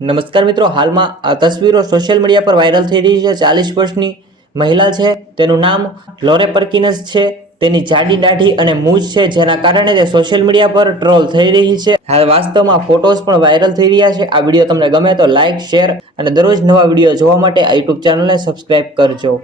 નમસ્કાર મિત્રો, હાલમાં આ તસવીરો સોશિયલ મીડિયા પર વાયરલ થઈ રહી છે। 40 વર્ષની મહિલા છે, તેનું નામ લોરે પરકિન્સ છે। તેની જાડી દાઢી અને મૂછ છે, જેના કારણે તે સોશિયલ મીડિયા પર ટ્રોલ થઈ રહી છે। હાલ વાસ્તવમાં ફોટોઝ પણ વાયરલ થઈ રહ્યા છે। આ વિડીયો તમને ગમે તો લાઇક, શેર અને દરરોજ નવા વિડીયો જોવા માટે આ યુટ્યુબ ચેનલને સબસ્ક્રાઇબ કરજો।